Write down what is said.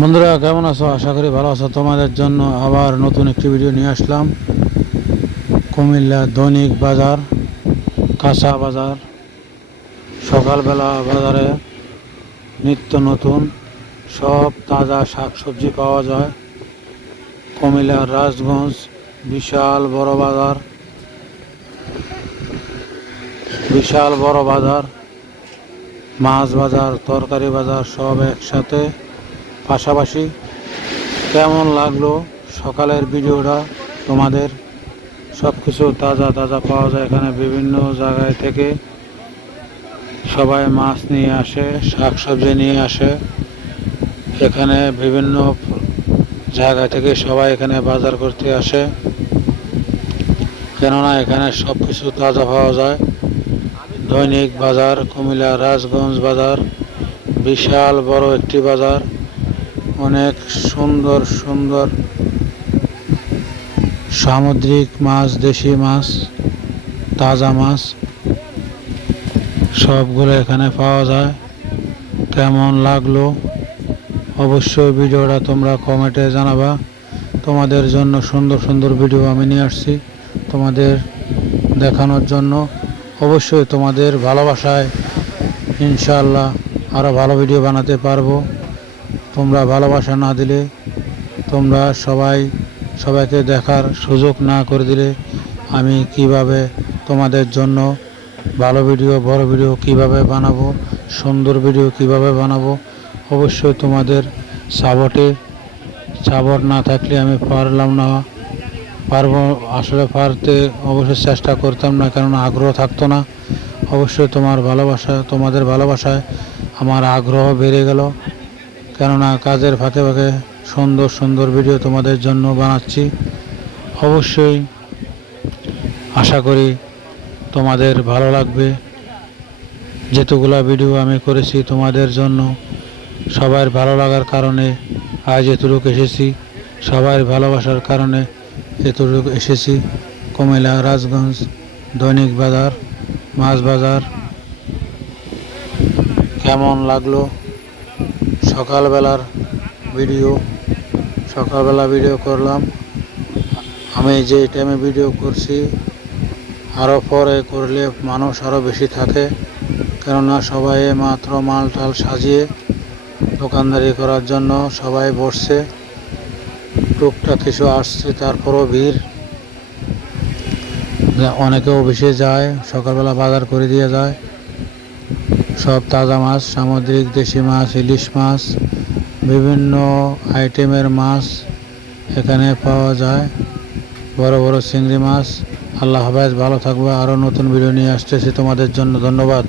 বন্ধুরা, কেমন আছো? আশা করি ভালো আছো। তোমাদের জন্য আবার নতুন একটি ভিডিও নিয়ে আসলাম। কুমিল্লা দৈনিক বাজার, কাঁচা বাজার। সকালবেলা বাজারে নিত্য নতুন, সব তাজা শাকসবজি পাওয়া যায়। কুমিল্লার রাজগঞ্জ, বিশাল বড় বাজার। বিশাল বড় বাজার। মাছ বাজার, তরকারি বাজার সব একসাথে। পাশাপাশি কেমন লাগল সকালের ভিডিওটা তোমাদের? সব কিছু তাজা তাজা পাওয়া যায় এখানে বিভিন্ন জায়গায় থেকে। সবাই মাছ নিয়ে আসে শাক সবজি নিয়ে আসে। এখানে বিভিন্ন জায়গা থেকে সবাই এখানে বাজার করতে আসে। কেননা এখানে সব কিছু তাজা পাওয়া যায়। দৈনিক বাজার, কুমিল্লা, রাজগঞ্জ বাজার, বিশাল বড় একটি বাজার। অনেক সুন্দর সুন্দর সামুদ্রিক মাছ, দেশি মাছ, তাজা মাছ, সবগুলো এখানে পাওয়া যায়। কেমন লাগল অবশ্যই ভিডিওটা তোমরা কমেন্টে জানাবা। তোমাদের জন্য সুন্দর সুন্দর ভিডিও আমি নিয়ে আসছি তোমাদের দেখানোর জন্য। অবশ্যই তোমাদের ভালোবাসায় ইনশাল্লাহ আরও ভালো ভিডিও বানাতে পারব। তোমরা ভালোবাসা না দিলে, তোমরা সবাই সবাইকে দেখার সুযোগ না করে দিলে, আমি কীভাবে তোমাদের জন্য ভালো ভিডিও বড় ভিডিও কীভাবে বানাবো, সুন্দর ভিডিও কীভাবে বানাবো, অবশ্যই তোমাদের সাপোর্টে সাপোর্ট না থাকলে আমি পারলাম না, পারব, আসলে পারতে অবশ্যই চেষ্টা করতাম না কেননা আগ্রহ থাকতো না। অবশ্যই তোমার ভালোবাসা, তোমাদের ভালোবাসায় আমার আগ্রহ বেড়ে গেল। কেননা কাজের ফাঁকে ফাঁকে সুন্দর সুন্দর ভিডিও তোমাদের জন্য বানাচ্ছি। অবশ্যই আশা করি তোমাদের ভালো লাগবে। যেতগুলা ভিডিও আমি করেছি তোমাদের জন্য, সবার ভালো লাগার কারণে আজ এতটুকু এসেছি। সবার ভালোবাসার কারণে এতটুকু এসেছি। কুমিল্লা, রাজগঞ্জ, দৈনিক বাজার, মাছ বাজার। কেমন লাগল? সকালবেলার ভিডিও, সকালবেলা ভিডিও করলাম। আমি যে টাইমে ভিডিও করছি আরও পরে করলে মানুষ আরও বেশি থাকে। কেননা সবাই মাত্র মাল টাল সাজিয়ে দোকানদারি করার জন্য সবাই বসছে। টুকটাক কিছু আসছে, তারপরও ভিড়। অনেকে অফিসে যায়, সকালবেলা বাজার করে দিয়ে যায়। সব তাজা মাছ, সামুদ্রিক দেশি মাছ, ইলিশ মাছ, বিভিন্ন আইটেমের মাছ এখানে পাওয়া যায়। বড় বড় চিংড়ি মাছ। আল্লাহ হাফেজ, ভালো থাকবে। আরও নতুন ভিডিও নিয়ে আসতেছি তোমাদের জন্য। ধন্যবাদ।